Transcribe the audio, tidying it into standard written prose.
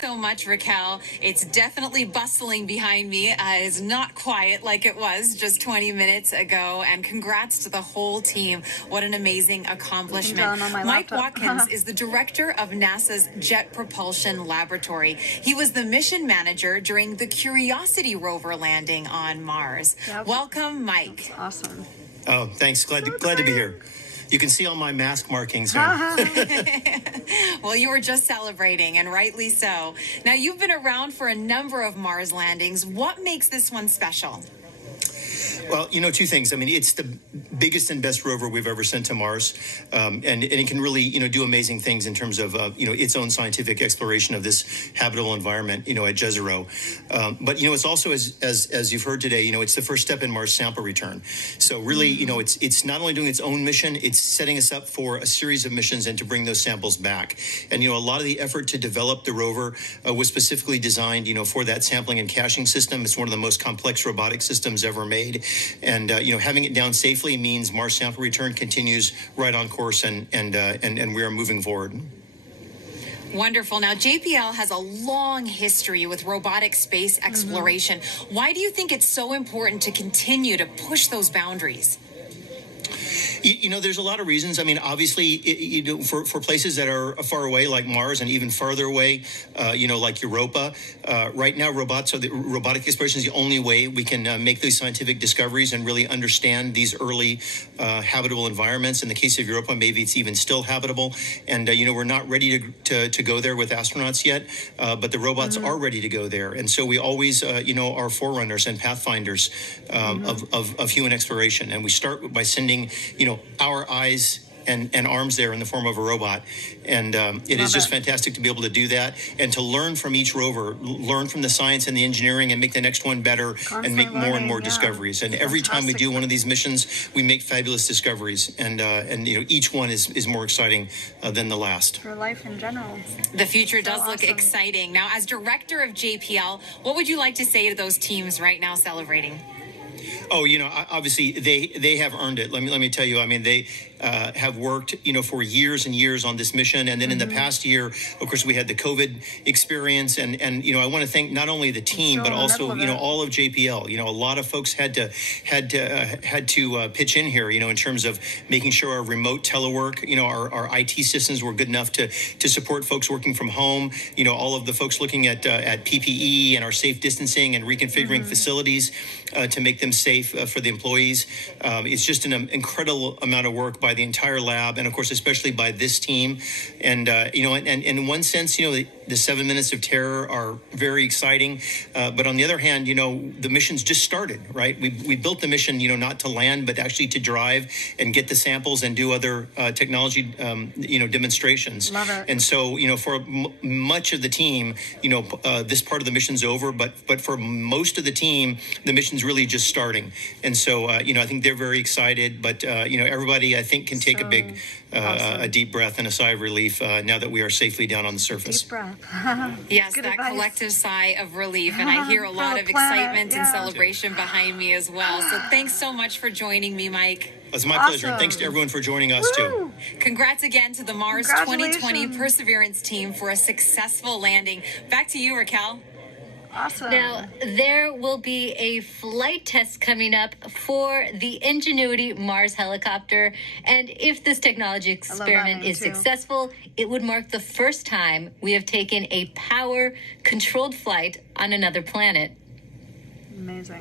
So much, Raquel. It's definitely bustling behind me. It's not quiet like it was just 20 minutes ago. And congrats to the whole team. What an amazing accomplishment. Mike Watkins is the director of NASA's Jet Propulsion Laboratory. He was the mission manager during the Curiosity rover landing on Mars. Yep. Welcome, Mike. That's awesome. Oh, thanks. Glad to be here. You can see all my mask markings here. Well, you were just celebrating, and rightly so. Now, you've been around for a number of Mars landings. What makes this one special? Well, two things. I mean, it's the biggest and best rover we've ever sent to Mars, and it can really, do amazing things in terms of, its own scientific exploration of this habitable environment, at Jezero. But, it's also, as you've heard today, it's the first step in Mars sample return. So really, it's not only doing its own mission, it's setting us up for a series of missions and to bring those samples back. And, a lot of the effort to develop the rover was specifically designed, for that sampling and caching system. It's one of the most complex robotic systems ever made. And, having it down safely means Mars sample return continues right on course, and we are moving forward. Wonderful. Now, JPL has a long history with robotic space exploration. Why do you think it's so important to continue to push those boundaries? There's a lot of reasons. I mean, obviously, for places that are far away, like Mars, and even farther away, like Europa, right now, robotic exploration is the only way we can make these scientific discoveries and really understand these early habitable environments. In the case of Europa, maybe it's even still habitable. And, we're not ready to go there with astronauts yet, but the robots are ready to go there. And so we always, are forerunners and pathfinders of human exploration. And we start by sending, our eyes and arms there in the form of a robot. And it is just fantastic to be able to do that and to learn from each rover, learn from the science and the engineering and make the next one better and make more and more discoveries. And every time we do one of these missions, we make fabulous discoveries. And each one is more exciting than the last. For life in general. The future does look exciting. Now, as director of JPL, what would you like to say to those teams right now celebrating? Oh, obviously they have earned it. Let me tell you. I mean, they have worked, for years and years on this mission. And then in the past year, of course, we had the COVID experience. And I want to thank not only the team, but also, all of JPL. A lot of folks had to pitch in here, in terms of making sure our remote telework, our IT systems were good enough to support folks working from home. All of the folks looking at PPE and our safe distancing and reconfiguring facilities to make them safe for the employees. It's just an incredible amount of work by the entire lab, and of course, especially by this team. And and in one sense, the 7 minutes of terror are very exciting. But on the other hand, the mission's just started, right? We built the mission, not to land, but actually to drive and get the samples and do other technology, demonstrations. Love it. And so, for much of the team, this part of the mission's over, but for most of the team, the mission's really just starting. And so, I think they're very excited, but, everybody, I think, can take a big, a deep breath and a sigh of relief now that we are safely down on the surface. Deep breath. Yes, that collective sigh of relief. And I hear a lot of excitement and celebration behind me as well. So thanks so much for joining me, Mike. It's my pleasure. And thanks to everyone for joining us, too. Congrats again to the Mars 2020 Perseverance team for a successful landing. Back to you, Raquel. Awesome. Now, there will be a flight test coming up for the Ingenuity Mars helicopter. And if this technology experiment is successful, it would mark the first time we have taken a power-controlled flight on another planet. Amazing.